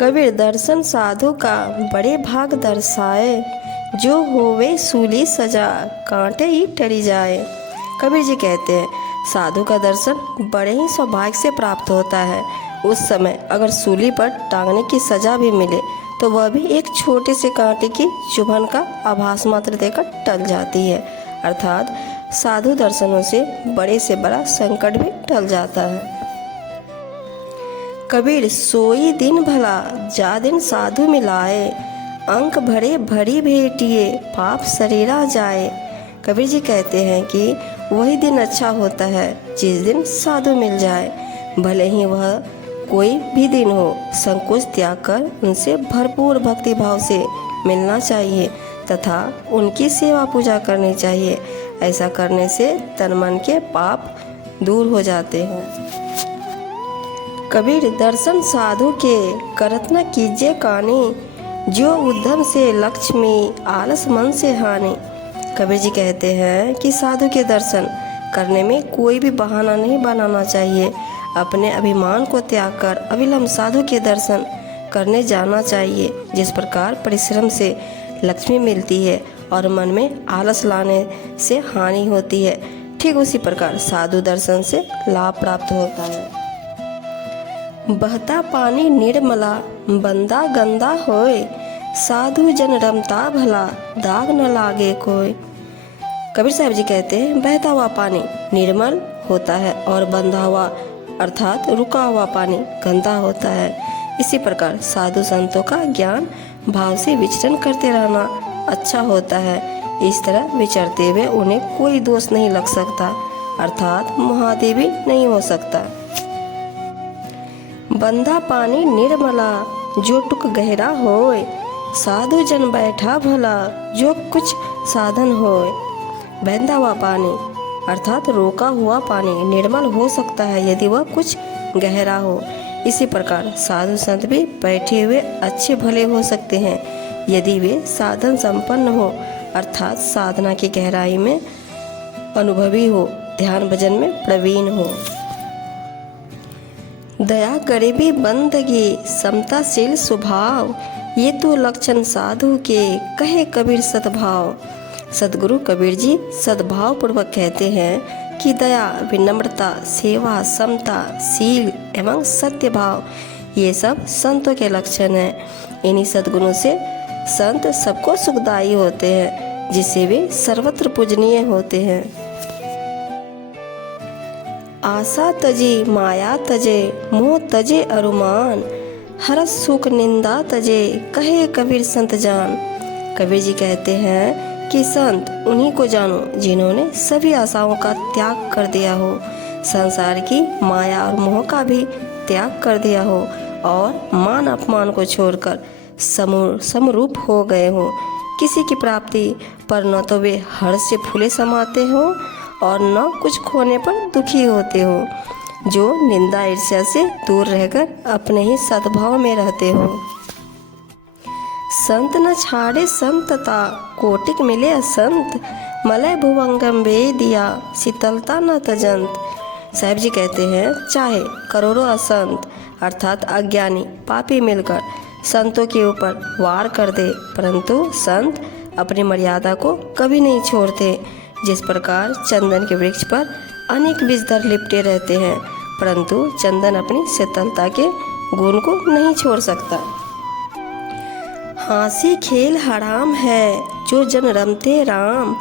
कबीर दर्शन साधु का बड़े भाग दर्शाए, जो होवे सूली सजा कांटे ही टरी जाए। कबीर जी कहते हैं साधु का दर्शन बड़े ही सौभाग्य से प्राप्त होता है। उस समय अगर सूली पर टांगने की सजा भी मिले तो वह भी एक छोटे से कांटे की चुभन का आभास मात्र देकर टल जाती है। अर्थात साधु दर्शनों से बड़े से बड़ा संकट भी टल जाता है। कबीर सोई दिन भला जा दिन साधु मिलाए, अंक भरे भरी भेटिए पाप शरीरा जाए। कबीर जी कहते हैं कि वही दिन अच्छा होता है जिस दिन साधु मिल जाए, भले ही वह कोई भी दिन हो। संकोच त्याग कर उनसे भरपूर भक्ति भाव से मिलना चाहिए तथा उनकी सेवा पूजा करनी चाहिए। ऐसा करने से तन मन के पाप दूर हो जाते हैं। कबीर दर्शन साधु के करत न कीजिए कानी, जो उद्यम से लक्ष्मी आलस मन से हानि। कबीर जी कहते हैं कि साधु के दर्शन करने में कोई भी बहाना नहीं बनाना चाहिए। अपने अभिमान को त्याग कर अविलंब साधु के दर्शन करने जाना चाहिए। जिस प्रकार परिश्रम से लक्ष्मी मिलती है और मन में आलस लाने से हानि होती है, ठीक उसी प्रकार साधु दर्शन से लाभ प्राप्त होता है। बहता पानी निर्मला बंदा गंदा होए, साधु जन रमता भला दाग न लागे कोई। कबीर साहब जी कहते हैं बहता हुआ पानी निर्मल होता है और बंधा हुआ अर्थात रुका हुआ पानी गंदा होता है। इसी प्रकार साधु संतों का ज्ञान भाव से विचरण करते रहना अच्छा होता है। इस तरह विचरते हुए उन्हें कोई दोष नहीं लग सकता, अर्थात महादेवी नहीं हो सकता। बंधा पानी निर्मला जो टुक गहरा होए, साधु जन बैठा भला जो कुछ साधन होए। बहता हुआ पानी अर्थात रोका हुआ पानी निर्मल हो सकता है यदि वह कुछ गहरा हो। इसी प्रकार साधु संत भी बैठे हुए अच्छे भले हो सकते हैं यदि वे साधन संपन्न हो, अर्थात साधना की गहराई में अनुभवी हो, ध्यान भजन में प्रवीण हो। दया गरीबी बंदगी समताशील स्वभाव, ये तो लक्षण साधु के कहे कबीर सद्भाव। सदगुरु कबीर जी सद्भाव पूर्वक कहते हैं कि दया, विनम्रता, सेवा, समता, शील एवं सत्य भाव ये सब संतों के लक्षण हैं। इन्हीं सद्गुणों से संत सबको सुखदायी होते हैं, जिससे वे सर्वत्र पूजनीय होते हैं। आशा तजे माया तजे मोह तजे अरुमान, हरस सुख निंदा तजे कहे कबीर संत जान। कबीर जी कहते हैं कि संत उन्हीं को जानो जिन्होंने सभी आशाओं का त्याग कर दिया हो, संसार की माया और मोह का भी त्याग कर दिया हो और मान अपमान को छोड़कर समरूप हो गए हो। किसी की प्राप्ति पर न तो वे हर्ष से फूले समाते हो और न कुछ खोने पर दुखी होते हो, जो निंदा ईर्ष्या से दूर रहकर अपने ही सद्भाव में रहते हो। संत न छाड़े संतता कोटिक मिले असंत, मलय भुवंगम दिया शीतलता न तजंत। साहिब जी कहते हैं चाहे करोड़ों असंत अर्थात अज्ञानी पापी मिलकर संतों के ऊपर वार कर दे, परंतु संत अपनी मर्यादा को कभी नहीं छोड़ते। जिस प्रकार चंदन के वृक्ष पर अनेक बीजधर लिपटे रहते हैं, परंतु चंदन अपनी शीतलता के गुण को नहीं छोड़ सकता। हंसी खेल हराम है जो जन रमते राम,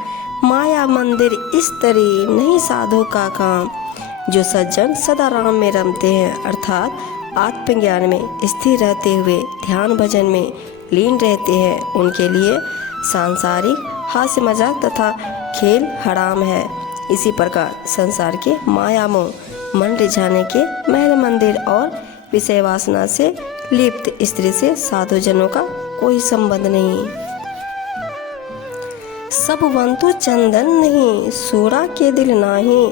माया मंदिर इस तरी नहीं साधु का काम। जो सज्जन सदा राम में रमते हैं अर्थात आत्मज्ञान में स्थिर रहते हुए ध्यान भजन में लीन रहते हैं, उनके लिए सांसारिक हास्य मजाक तथा खेल हराम है। इसी प्रकार संसार के माया मोह मन रिझाने के महल मंदिर और विषय वासना से लिप्त स्त्री से साधु जनों का कोई संबंध नहीं। सब वंतु चंदन नहीं सूरा के दिल नाही,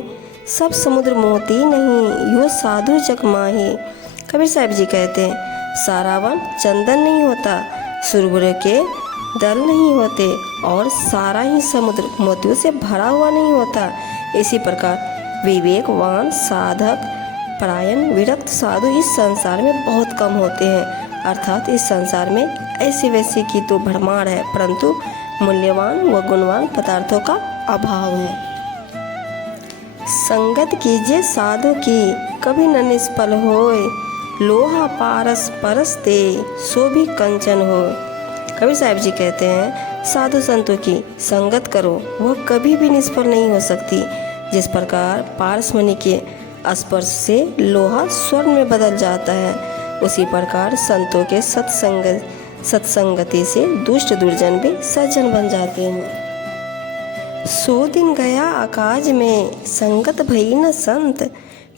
सब समुद्र मोती नहीं यो साधु जग माही। कबीर साहब जी कहते हैं सारा वन चंदन नहीं होता, सुरभुरे के दल नहीं होते और सारा ही समुद्र मोतियों से भरा हुआ नहीं होता। इसी प्रकार विवेकवान साधक परायण विरक्त साधु इस संसार में बहुत कम होते हैं अर्थात इस संसार में ऐसी वैसी की तो भरमार है, परंतु मूल्यवान व गुणवान पदार्थों का अभाव है। संगत कीजिए साधु की, कभी न निष्फल होए, लोहा पारस परस दे, सो भी कंचन होए। कबीर साहब जी कहते हैं साधु संतों की संगत करो, वह कभी भी निष्फल नहीं हो सकती। जिस प्रकार पारसमणि के स्पर्श से लोहा स्वर्ण में बदल जाता है, उसी प्रकार संतों के सत्संगति से दुष्ट दुर्जन भी सज्जन बन जाते हैं। सो दिन गया आकाश में, संगत भई न संत,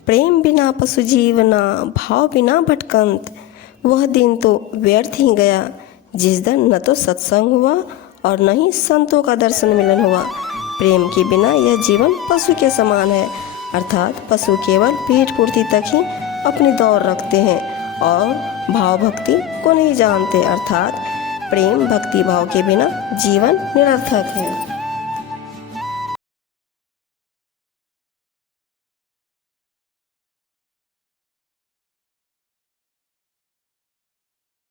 प्रेम बिना पशु जीवना, भाव बिना भटकंत। वह दिन तो व्यर्थ ही गया जिस दिन न तो सत्संग हुआ और न ही संतों का दर्शन मिलन हुआ। प्रेम के बिना यह जीवन पशु के समान है, अर्थात पशु केवल पेट पूर्ति तक ही अपनी दौड़ रखते हैं और भाव भक्ति को नहीं जानते, अर्थात प्रेम भक्ति भाव के बिना जीवन निरर्थक है।